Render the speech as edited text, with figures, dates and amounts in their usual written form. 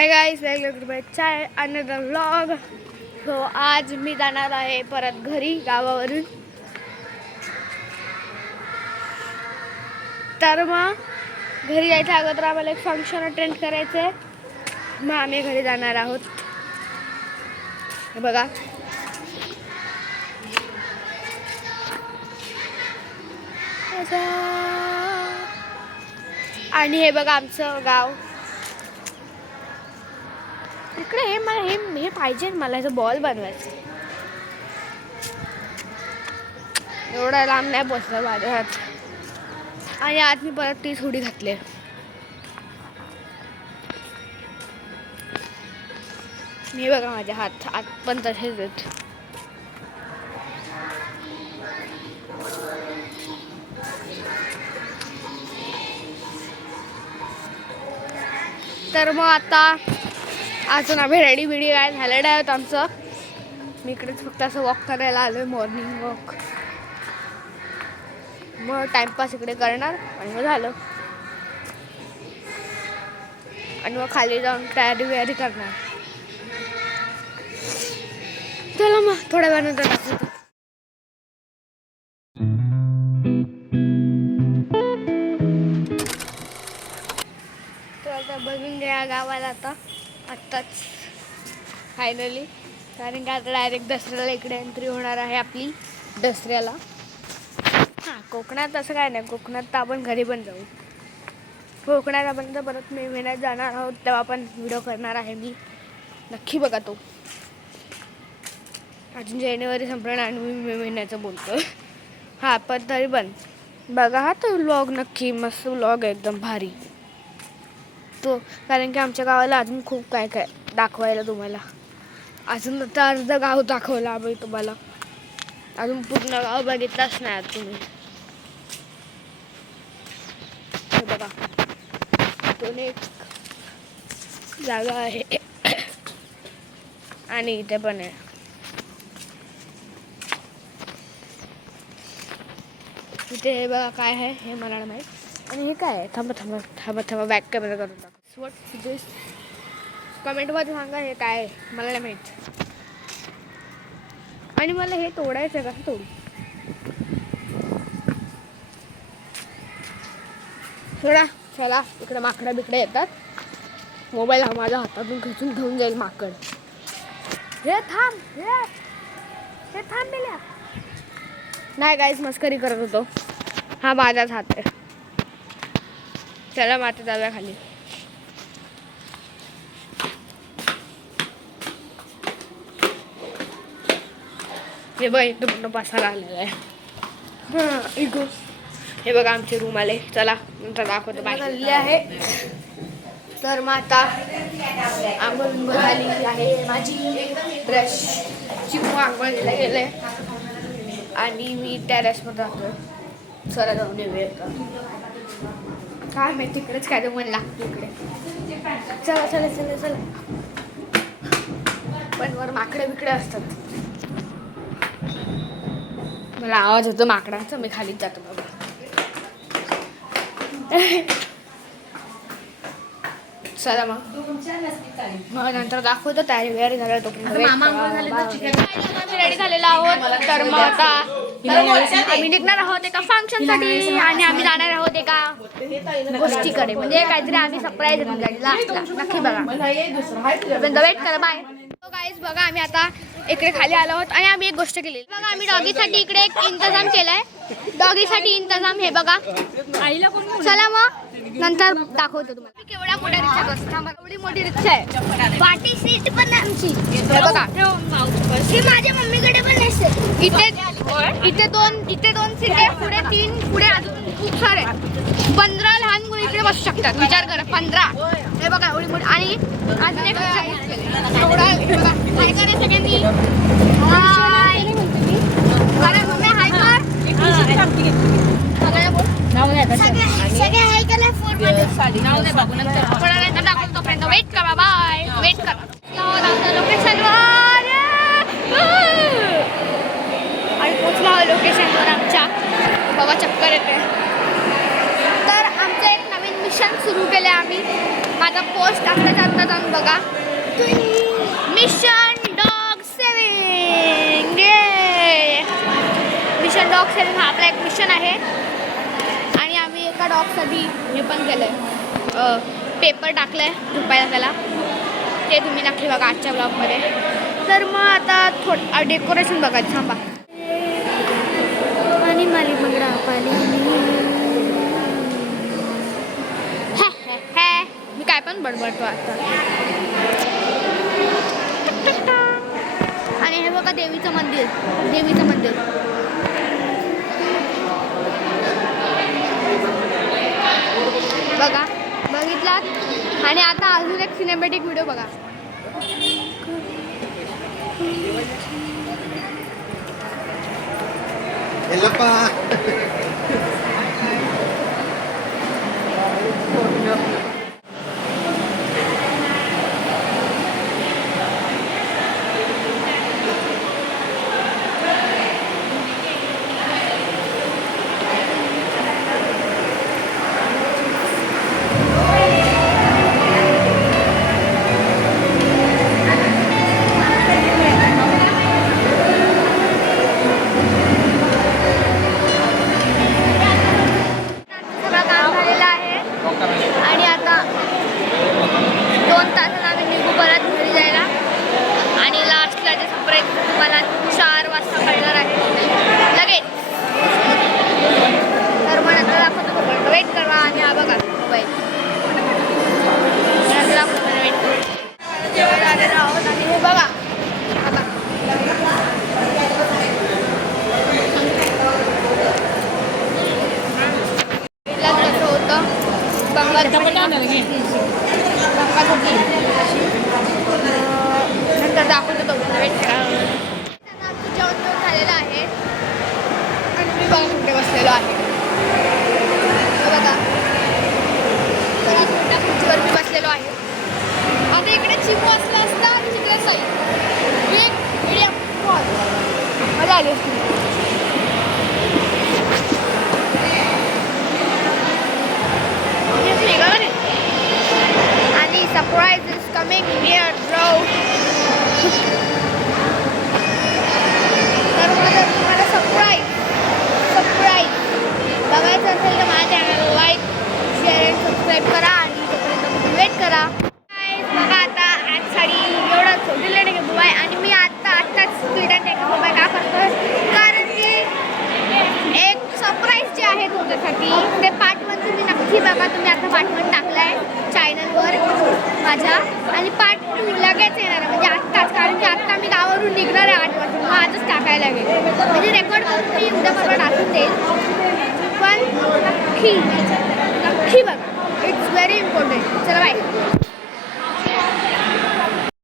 Hi guys, चाय another vlog. So आज मी जाणार आहे परत घरी गावावरून. तर मग घरी जायच्या अगोदर आम्हाला एक फंक्शन अटेंड करायचं आहे. मग आम्ही घरी जाणार आहोत. हे बघा, आणि हे बघा आमचं गाव. इकडे हे मला हे पाहिजे, मला याचं बॉल बनवायचं. एवढा लांब नाही बसलं माझ्या हात. आणि आज मी परत ती हुडी घातली. मी बघा माझे हात पण तसेच आहेत. तर मग आता अजून आम्ही रेडी काय झालेलं आहेत आमचं. मी इकडेच फक्त असं वॉक करायला आलो आहे, मॉर्निंग वॉक. मग टाइमपास इकडे करणार आणि मग झालं. आणि मग खाली जाऊन तयारी करणार. चला मग थोड्या वेळानंतर दाखवतो. तर आता बघून घ्या गावाला आत्ताच फायनली. कारण की आता डायरेक्ट दसऱ्याला इकडे एंट्री होणार आहे आपली. दसऱ्याला कोकणात असं काय नाही. कोकणात तर आपण घरी पण जाऊ. कोकणात आपण तर परत मे महिन्यात जाणार आहोत, तेव्हा आपण व्हिडिओ करणार आहे मी. नक्की बघा तो. अजून जानेवारी संपणार आणि मी मे महिन्याचं बोलतो. हां, पण तरी पण बघा हा तो व्लॉग नक्की. मस्त व्लॉग आहे, एकदम भारी तो. कारण की आमच्या गावाला अजून खूप काय काय दाखवायला तुम्हाला. अजून तर अर्ध गाव दाखवलं आम्ही तुम्हाला. अजून पूर्ण गाव बघितलाच नाही तुम्ही. हे बघा, तो एक जागा आहे. आणि इथे पण आहे. इथे हे बघा काय आहे हे मला नाही माहीत. आणि हे काय आहे, थांबा बॅक कॅमेरा करून टाका. व्हॉट दिस, कमेंटमध्ये सांगा हे काय आहे, मला नाही माहीत. आणि मला हे तोडायचं आहे. कसं तोडू? सोडा. चला, इकडे माकडं बिकडे येतात. मोबाईल हा माझ्या हातातून खेचून घेऊन जाईल माकड. हे थांब, हे थांब मेल्या. नाही गाईस, मस्करी करत होतो. हा माझाच हात आहे. चला माती जाऊया खाली. हे बघ, एकदम पसारा आलेला आहे. हे बघा आमचे रूम आले. चला नंतर दाखवतो. बाहेर आहे. तर मग आता आंघोळ झाली आहे माझी. ब्रश चिमू आंघोळीला गेले आणि मी टेरेसवर जातो. चला जाऊन येऊया. काय माहिती तिकडेच काय मन लागतो इकडे. चला चला चला चला. पण वर माकडे बिकडे असतात. मला आवाज होतो माकडांचा. मी खालीच जातो बाबा. चला मग नंतर दाखवतो. तयारी झालं तो रेडी झालेला आहोत. तर मग आता आम्ही निघणार आहोत एका फंक्शनसाठी. आणि आम्ही जाणार आहोत एका गोष्टीकडे. म्हणजे काहीतरी आम्ही सरप्राईज लास्टला. नक्की बघा. वेट करा. Bye guys. बघा आम्ही आता इकडे खाली आलो आहोत आणि आम्ही एक गोष्ट केली. बघा आम्ही डॉगीसाठी इकडे एक इंतजाम केलाय. डॉगीसाठी इंतजाम. हे बघा. चला मग नंतर दाखवतो तुम्हाला. केवढ्या मोठ्या रिक्षा बसता. एवढी मोठी रिक्षा आहे. पाठी सीट पण आमची. हे बघा, ही माझ्या मम्मीकडे पण नसते. इथे दोन सीट आहे. पुढे 3. पुढे अजून खूप सारे 15 लहान मुली इकडे बसू शकतात. विचार करा, 15. हे बघा एवढी मोठी. आणि अजून एक हाय करा सगळ्यांनी. हाय हाय कर. सगळे हाय करा. तोपर्यंत वेट करा. बाय. वेट करा. लोकेशनवर आणि पोचला लोकेशनवर आमच्या. बघा चक्कर येते. तर आमचं एक नवीन मिशन सुरू केलं आम्ही. माझा पोस्ट टाकलं जातं जाऊन बघा, mission dog saving. Mission dog saving हा आपला एक मिशन आहे आणि आम्ही एका डॉगसाठी हे पण केलं आहे, पेपर टाकलं आहे झोपायला त्याला. ते तुम्ही नक्की बघा आजच्या ब्लॉगमध्ये. तर मग आता थोडं डेकोरेशन बघायचं थांबा. आणि माली मंगळा पाली मी काय पण बडबडतो आता. आणि हे बघा देवीचं मंदिर, देवीचं मंदिर बघा, बघितलात. आणि आता अजून एक सिनेमॅटिक व्हिडिओ बघा. आणि आता 2 तासात आम्ही निघू परत घरी जायला. आणि लास्टला जे सरप्राईज तुम्हाला 4 वाजता कळणार आहे लगेच. तर मग नंतर दाखवतो, वेट करा. आणि हा बघा मोबाईल, नंतर दाखवतो, वेट करा. जेवण आलेलं आहोत आणि हे बघा आता कसं होतं नंतर दाखवतो तो वेट करा. आमचं जेवण झालेलं आहे आणि मी बघा कुठे बसलेलो आहे बघा. तर आज मोठ्या खुर्चीवर मी बसलेलो आहे. आता इकडे चिमू असलं असतं आणि तिकडे साई एक मीडियम मजा आली असती. आणि surprise is coming near bro. तर मला तुम्हाला सरप्राईज बघायचं असेल तर माझ्या चॅनलला लाईक, शेअर आणि सबस्क्राईब करा. आणि तोपर्यंत वेट करा. बघा आता आज साडी एवढा छोटी नाही बुबाय. आणि मी आत्ताच स्क्रीन बुबाय का करतोय, कारण की एक सरप्राईज जे आहे तुमच्यासाठी ते पार्ट 1 तुम्ही नक्की बघा. तुम्ही आता पार्ट 1 टाकला आहे चॅनलवर माझ्या. आणि पार्ट 2 लगेच येणार आहे, म्हणजे आत्ताच. कारण की आत्ता मी गावावरून निघणार आहे 8 वाजता, मग आजच टाकायला लागेल. म्हणजे रेकॉर्ड करून मी उद्या परवा टाकून देईल. पण नक्की बघा, इट्स व्हेरी इम्पॉर्टंट. चला बाय.